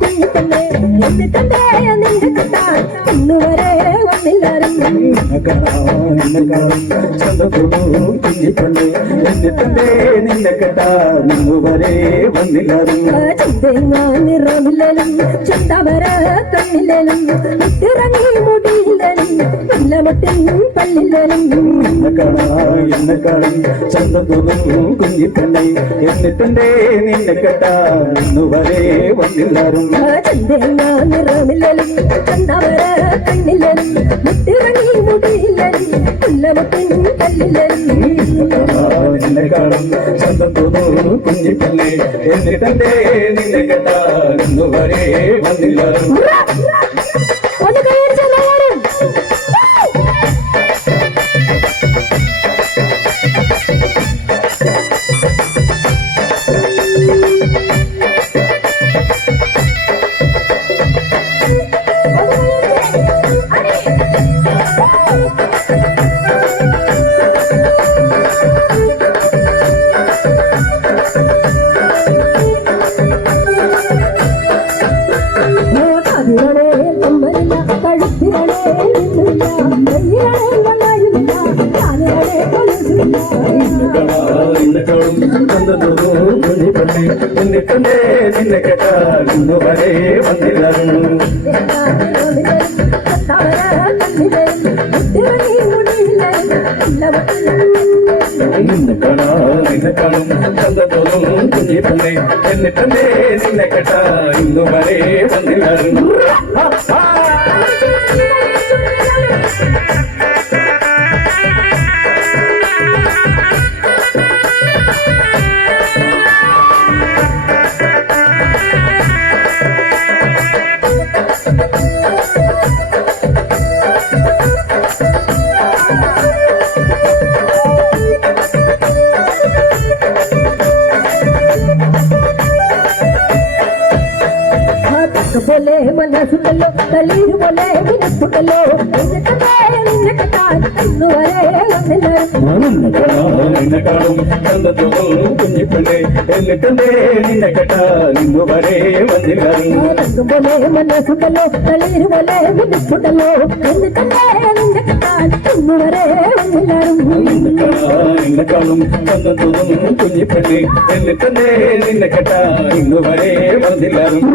കുഞ്ഞിപ്പണ്ണേ എന്നിട്ടെന്തേ നിന്നെ കേട്ടാ ഇന്നു വരെ വന്നില്ലാരും നിറമില്ലും ചന്തവര കണ്ണിലും മുട്ടിറങ്ങി മുടിയിലും മുല്ലമൊട്ടിൻ കല്ലിലും നിന്നെ കാണും ചന്തം തോന്നു കുഞ്ഞിപ്പണ്ണേ എന്നിട്ടെന്തേ നിന്നെ കേട്ടാ ഇന്നു വരെ വന്നില്ലാരും എന്നിട്ടെന്തേ നിന്നെ കേട്ടാ ഇന്നു വരെ വന്നില്ലാരും നിന്നെ കാണും ചന്തത്തോന്നും കുഞ്ഞിപ്പണ്ണേ എന്നിട്ടെന്തേ നിന്നെ കേട്ടാ ഇന്നു വരെ വന്നില്ലാരും बोले मनसुलो तलीर बोले मिनपुटलो निन्ने कटान वरे निन्ने काडुम चंदतोनु कुഞ്ഞിപ്പണ്ണേ എന്നിട്ടെന്തേ നിന്നെ കേട്ടാ ഇന്നു വരെ വന്നില്ലാരും बोले मनसुलो तलीर बोले मिनपुटलो निन्ने कटान वरे നിന്നെ കാണും ചന്തത്തോന്നും കുഞ്ഞിപ്പണ്ണേ എന്നിട്ടെന്തേ നിന്നെ കേട്ടാ ഇന്നു വരെ വന്നില്ലാരും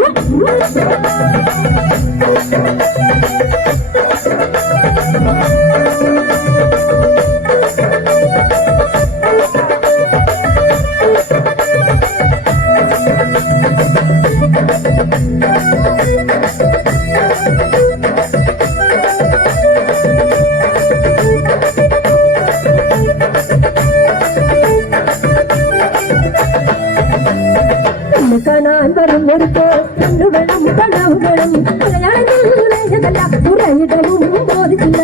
കാണാൻ വരുന്നൊരുക്കോ കണ്ണുകളും കണവുകളും ഉറയിടവും ബോധിച്ചില്ല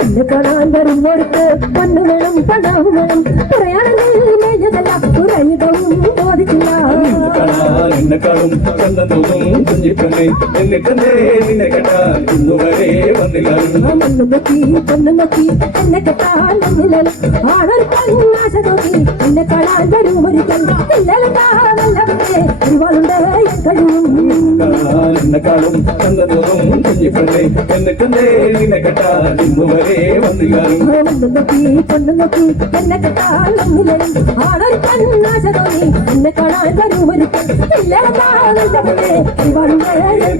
എന്നെ കാണാൻ വരുന്നൊരുക്കോ കണ്ണുകളും കണവുകളും ഉറയിടവും ബോധിച്ചില്ല എന്നെക്കാളും ചന്തത്തോന്നും കുഞ്ഞിപ്പണ്ണേ എന്നിട്ടെന്തേ നിന്നെ കേട്ടാ ഇന്നു വരെ വന്നില്ലാരും പൊന്നു നോക്കി എന്നെ കെട്ടാൻ ആളൊരു കണ്ണാശ നോക്കി എന്നെ കാണാൻ വരുമൊരിക്കൽ ഒരുപാടുണ്ട് എന്നെക്കാളും ചന്തത്തോന്നും കുഞ്ഞിപ്പണ്ണേ എന്നിട്ടെന്തേ നിന്നെ കേട്ടാ ഇന്നു വരെ വന്നില്ലാരും പൊന്നു നോക്കി എന്നെ കെട്ടാൻ ആളൊരു കണ്ണാശ നോക്കി എന്നെ കാണാൻ വരുമൊരിക്കൽ ഒരുപാടുണ്ട് ഒരുപാടുണ്ട്